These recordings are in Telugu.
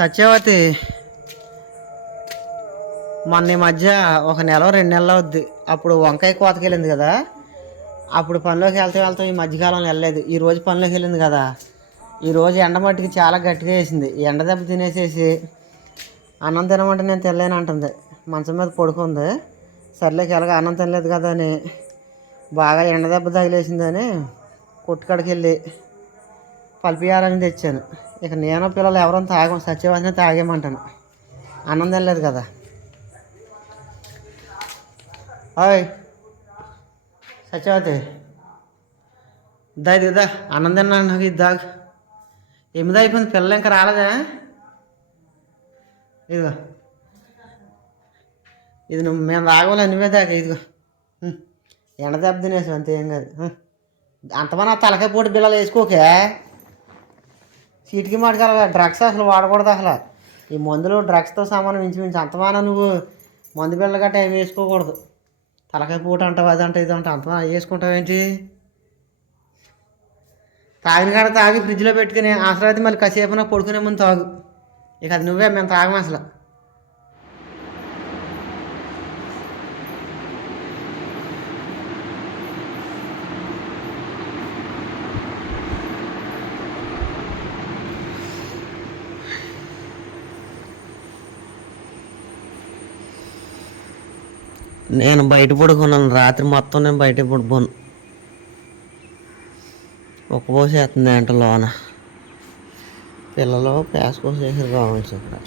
సత్యవతి మొన్న ఈ మధ్య ఒక నెల రెండు నెలలు అవుద్ది. అప్పుడు వంకాయ కోతకి వెళ్ళింది కదా. అప్పుడు పనిలోకి వెళ్తూ వెళ్తాం ఈ మధ్యకాలంలో వెళ్ళలేదు. ఈ రోజు పనిలోకి వెళ్ళింది కదా. ఈరోజు ఎండ మట్టికి చాలా గట్టిగా వేసింది. ఎండ దెబ్బ తినేసేసి అన్నం తినమంటే నేను తినలేను అంటుంది. మంచం మీద పడుకుంది. సర్లేకి ఎలాగ అన్నం తినలేదు కదా అని బాగా ఎండ దెబ్బ తగిలేసిందని కొట్టుకాడికి వెళ్ళి పల్పియాలని తెచ్చాను. ఇక నేను పిల్లలు ఎవరైనా తాగం సత్యవాసనే తాగేమంటాను ఆనందం తినలేదు కదా. ఓయ్ సత్యవతి. దా ఇది దా నాకు ఇది దాగు ఎనిమిది అయిపోయింది పిల్లలు ఇంకా రాలేదా? ఇదిగో. ఇది నువ్వు మేము తాగవాలి నువ్వే దాకా ఇదిగో. ఎండ దెబ్బ తినేసావు అంతే ఏం కాదు. ఉం. అంతమన్నా తలకాయ పోటీ బిల్లలు వేసుకోకే. చీటికి మాటకాల డ్రగ్స్ అసలు వాడకూడదు అసలు. ఈ మందులు డ్రగ్స్తో సమానం ఇంచుమించు అంతమాన నువ్వు మందు బిళ్ళ గట్ట ఏమి వేసుకోకూడదు. తలకాయ పూట అంటావు అది ఇది అంటే వేసుకుంటావు వేసుకుంటావేంటి తాగిన కాడ తాగి ఫ్రిడ్జ్లో పెట్టుకుని అసలు అయితే మళ్ళీ కాసేపు నాకు పడుకునే ముందు తాగు. ఇక అది నువ్వే మేము తాగం అసలు. నేను బయట పడుకున్నాను. రాత్రి మొత్తం నేను బయట పడుకోను. ఒక పోసేస్తుంది అంట లోన. పిల్లలు పేసుకోసేసారు కోసేసి కావచ్చు ఇక్కడ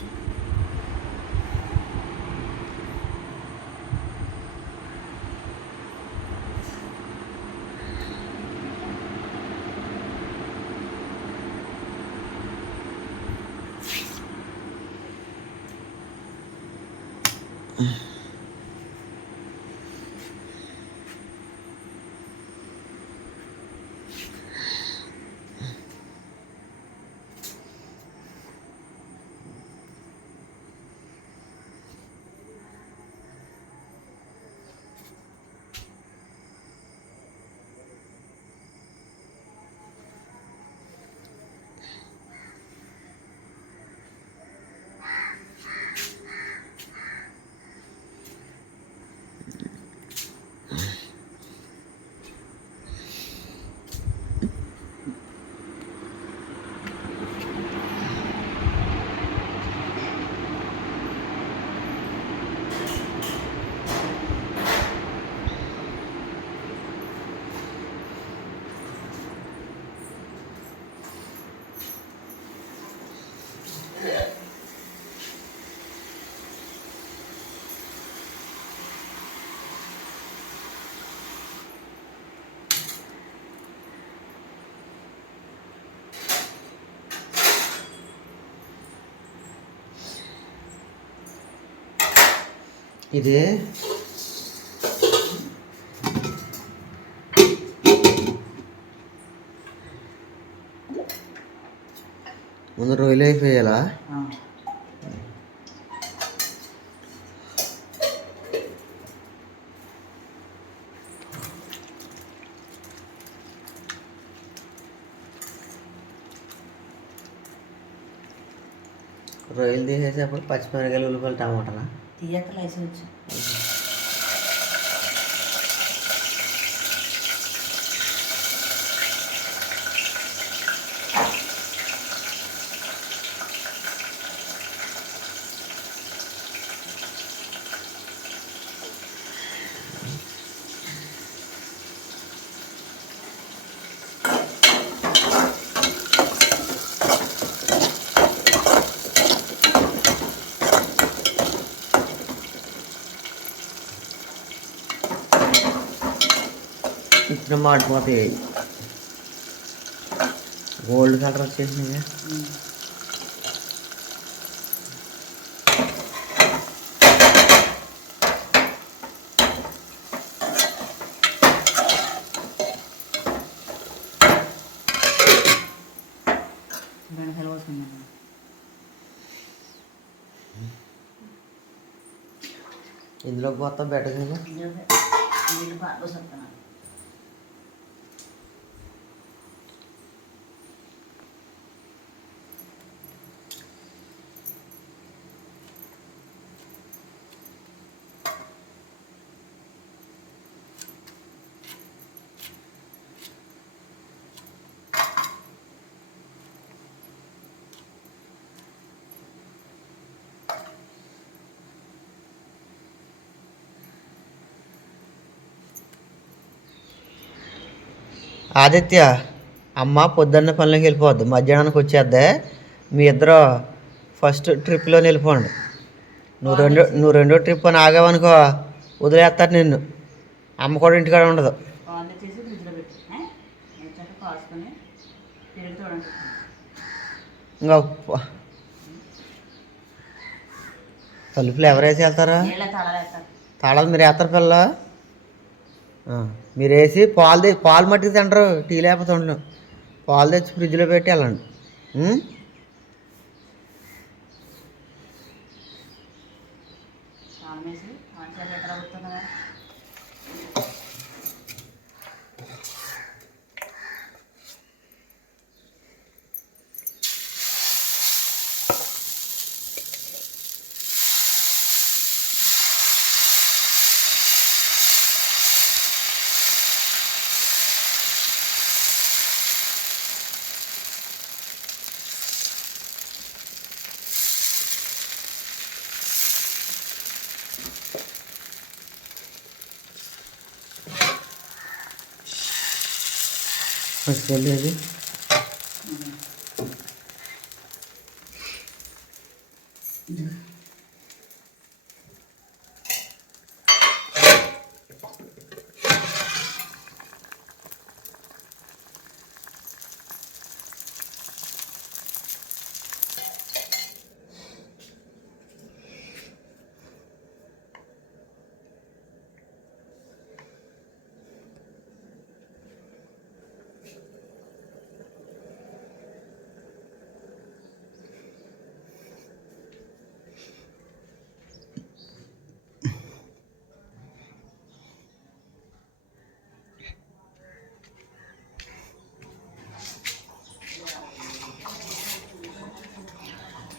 ఇది. ముందు రొయ్యలు అయిపోయాలా? రొయ్యలు తీసేసేప్పుడు పచ్చిమిరకాయలు ఉల్లిపాయలు టమాటాలా? తీయక లైసెన్స్. ఇప్పుడు మాడిపోతాయి గోల్డ్ కలర్ వచ్చేసింది ఇందులో మొత్తం బెటర్ కదా ఆదిత్య అమ్మ పొద్దున్న పనులకు వెళ్ళిపోద్ది. మధ్యాహ్నానికి వచ్చేద్దే. మీ ఇద్దరు ఫస్ట్ ట్రిప్లో వెళ్ళిపోండి నువ్వు రెండో నువ్వు రెండో ట్రిప్ అని ఆగావనుకో వదిలేస్తారు నిన్ను. అమ్మ కూడా ఇంటికాడ ఉండదు. ఇంకా తలుపులు ఎవరేసి వెళ్తారా? తాళాలు మీరు వేస్తారు పిల్ల మీరు వేసి పాలు పాలు మట్టికి తింటారు టీ లేకపోతే ఉండను. పాలు తెచ్చి ఫ్రిడ్జ్లో పెట్టి వెళ్ళండి. వెళ్ళేది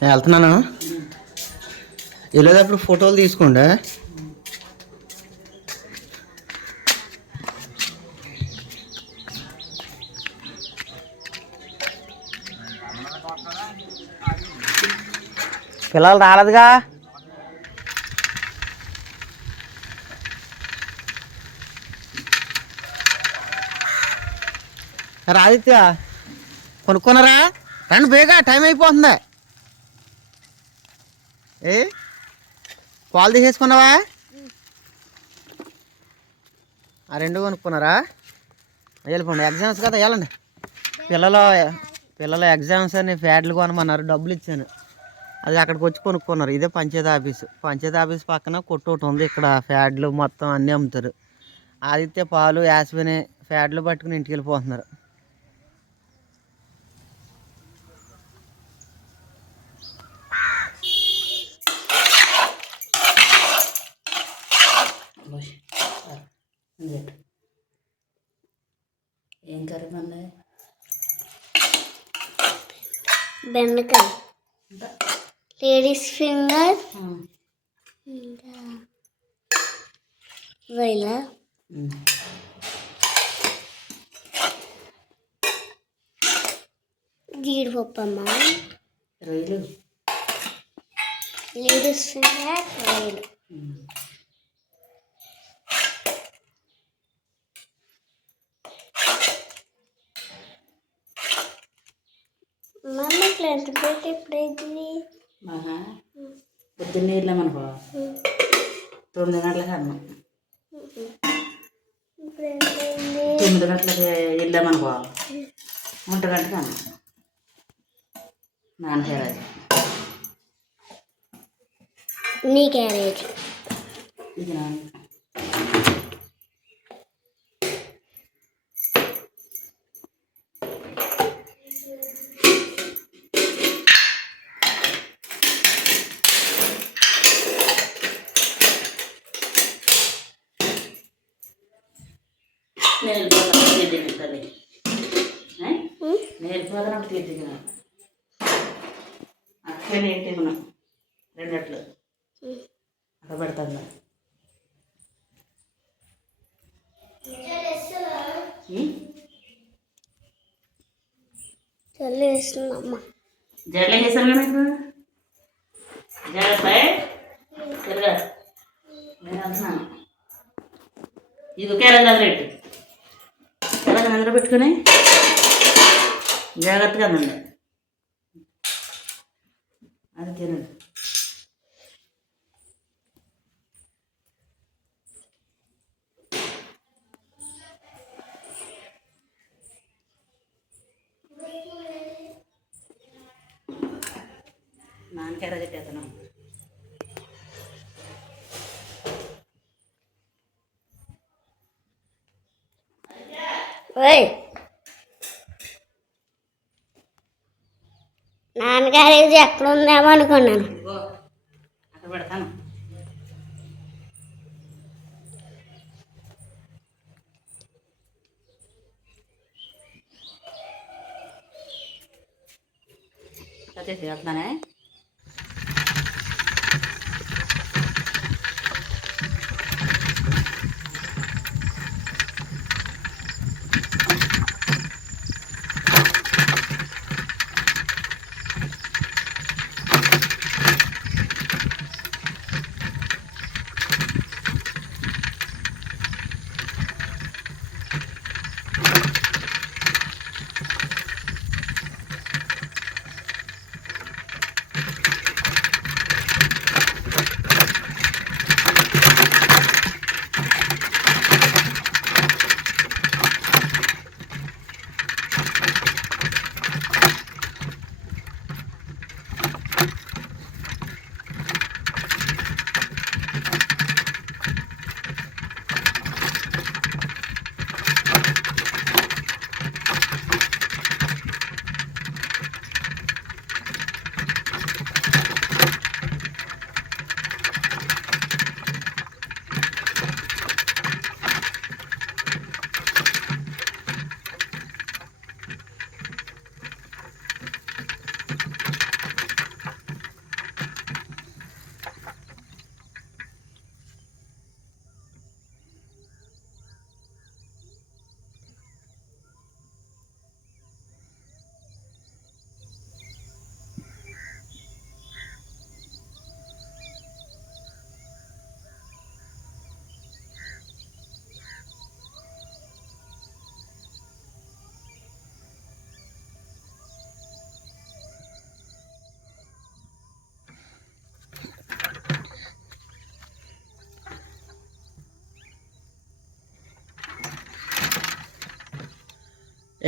నేను వెళ్తున్నాను. వెళ్ళేటప్పుడు ఫోటోలు తీసుకోండి. పిల్లలు రాలేదుగా? రాదిత్య కొనుక్కున్నారా? రండి బేగా టైం అయిపోతుంది. ఏ? పాలు తీసేసుకున్నావా? ఆ రెండు కొనుక్కున్నారా? వెళ్ళిపోండి. ఎగ్జామ్స్ కదా వెళ్ళండి. పిల్లలు పిల్లల ఎగ్జామ్స్ అని ప్యాడ్లు కొనమన్నారు డబ్బులు ఇచ్చాను. అది అక్కడికి వచ్చి కొనుక్కున్నారు. ఇదే పంచాయతీ ఆఫీసు. పంచాయతీ ఆఫీస్ పక్కన కొట్టు ఒకటి ఉంది. ఇక్కడ ప్యాడ్లు మొత్తం అన్నీ అమ్ముతారు. ఆదిత్య పాలు యాస్మిని ప్యాడ్లు పట్టుకుని ఇంటికి వెళ్ళిపోతున్నారు. ఏం కర్రీ మళ్ళీ బెండకాయ లేడీస్ ఫింగర్ ఇంకా వైల జీడిపప్పు అమ్మ రొయ్యలు లేడీస్ ఫింగర్ వైలు క్లాంట్ పెట్టి ఎప్పుడైంది మహా. పొద్దున్నే వెళ్ళామనుకో తొమ్మిది గంటలకు అన్నం ఇప్పుడైంది తొమ్మిది గంటలకు వెళ్ళామనుకో ఒంటి గంటకు అన్నం. నాన్న క్యారేజ్ నీ క్యారేజ్. ఇది నాన్న. నేను వెళ్ళిపోతాను తీర్థిగా తల్లి ఏ? నేను వెళ్ళిపోతాను అక్కడ ఏంటి మనం రెండట్లు అక్కడ పెడతాను చల్లి వేస్తుందమ్మ జడలు వేసాను కదా ఇప్పుడు జడపై తిరగా నేను అంటున్నాను ఇది కేరళ రెడ్డి కేరళ పెట్టుకుని జాగ్రత్తగా ఉండండి అది తినండి. ఓయ్ నాన్నగారి ఎక్కడ ఉందేమో అనుకున్నాను.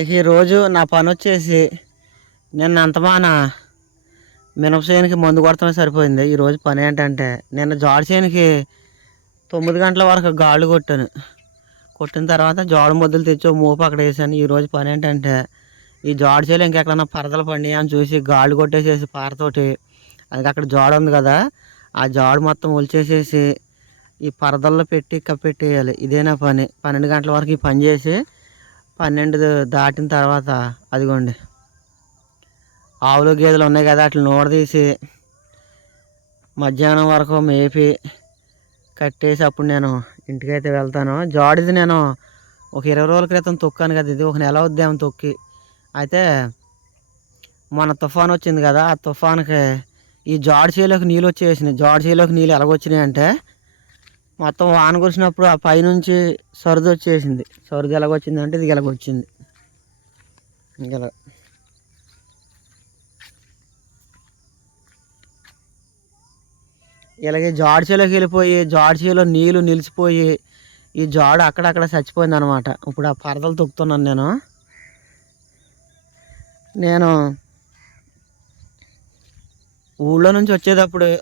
ఇక ఈరోజు నా పని వచ్చేసి నిన్న అంతమాన మినపసేనికి మందు కొడతమే సరిపోయింది. ఈరోజు పని ఏంటంటే నిన్న జోడ చేనుకి తొమ్మిది గంటల వరకు గాళ్ళు కొట్టాను. కొట్టిన తర్వాత జోడ ముద్దలు తెచ్చి మూపు అక్కడ వేసాను. ఈరోజు పని ఏంటంటే ఈ జోడ ఇంకెక్కడన్నా పరదలు పండి అని చూసి గాళ్ళు కొట్టేసేసి పారతోటి అది అక్కడ జోడ ఉంది కదా ఆ జాడు మొత్తం ఒలిచేసేసి ఈ పరదల్లో పెట్టి కప్పెట్టేయాలి ఇదే నా పని. పన్నెండు గంటల వరకు ఈ పని చేసి పన్నెండు దాటిన తర్వాత అదిగోండి. ఆవులు గేదెలు ఉన్నాయి కదా అట్లా నూడదీసి మధ్యాహ్నం వరకు మేపి కట్టేసి అప్పుడు నేను ఇంటికైతే వెళ్తాను. జాడిది నేను ఒక ఇరవై రోజుల క్రితం తొక్కాను కదా ఇది ఒక నెల వద్దాము తొక్కి. అయితే మన తుఫాన్ వచ్చింది కదా ఆ తుఫాన్కి ఈ జాడి చేలోకి నీళ్ళు వచ్చేసినాయి. జాడి చేలోకి నీళ్ళు ఎలాగొచ్చినాయి అంటే మొత్తం వాన కురిసినప్పుడు ఆ పైనుంచి సరుదు వచ్చేసింది. సరుదు ఎలాగొచ్చింది అంటే ఇది ఇలాగొచ్చింది. ఇలా. ఇలాగే జాడ్చీలోకి వెళ్ళిపోయి జాడ్చీలో నీళ్ళు నిలిచిపోయి ఈ జాడు అక్కడక్కడ చచ్చిపోయింది అనమాట ఇప్పుడు ఆ పరదలు తొక్కుతున్నాను నేను. నేను ఊళ్ళో నుంచి వచ్చేటప్పుడు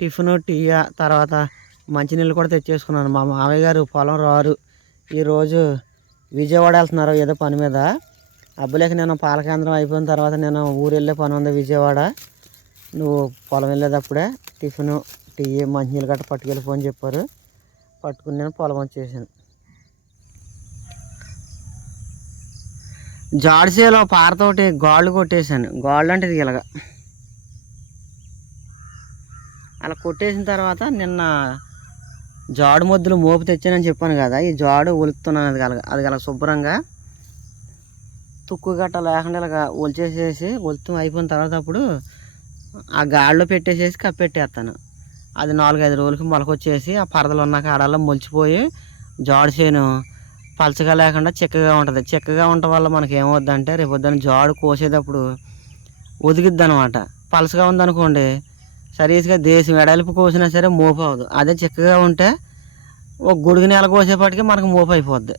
టిఫిన్ టీయా తర్వాత మంచినీళ్ళు కూడా తెచ్చేసుకున్నాను. మా మామయ్య గారు పొలం రారు. ఈరోజు విజయవాడ వెళ్తున్నారు ఏదో పని మీద. అబ్బులేక నేను పాల కేంద్రం అయిపోయిన తర్వాత నేను ఊరు వెళ్ళే పని ఉంది విజయవాడ. నువ్వు పొలం వెళ్ళేటప్పుడే టిఫిన్ టీ మంచినీళ్ళు గట్ట పట్టుకెళ్ళిపో అని చెప్పారు. పట్టుకుని నేను పొలం వచ్చేసాను. జాడిసేలో పారతోటి గాళ్ళు కొట్టేశాను. గాళ్ళు అంటే ఇది ఇలాగ. అలా కొట్టేసిన తర్వాత నిన్న జాడు మొద్దులు మోపు తెచ్చానని చెప్పాను కదా ఈ జాడు ఒలుతున్నాను అది కలగ అది కలగ శుభ్రంగా తుక్కు గట్ట లేకుండా ఇలాగ ఒలిచేసేసి ఒలుతు అయిపోయిన తర్వాత అప్పుడు ఆ గాడిలో పెట్టేసేసి కప్పెట్టేస్తాను. అది నాలుగైదు రోజులకి మొలకొచ్చేసి ఆ పరదలు ఉన్న కాడల్లో మొలిచిపోయి జాడు చేను పలచగా లేకుండా చిక్కగా ఉంటుంది. చిక్కగా ఉండటం వల్ల మనకి ఏమవుద్దంటే రేపు పొద్దున్న జాడు కోసేటప్పుడు ఒదిగిద్ది అనమాట పలసగా ఉందనుకోండి సరీస్గా దేశం వెడల్పు కోసినా సరే మోపు అవ్వదు అదే చిక్కగా ఉంటే ఒక గొడుగు నెల కోసేపాటికి మనకు మోపు అయిపోద్ది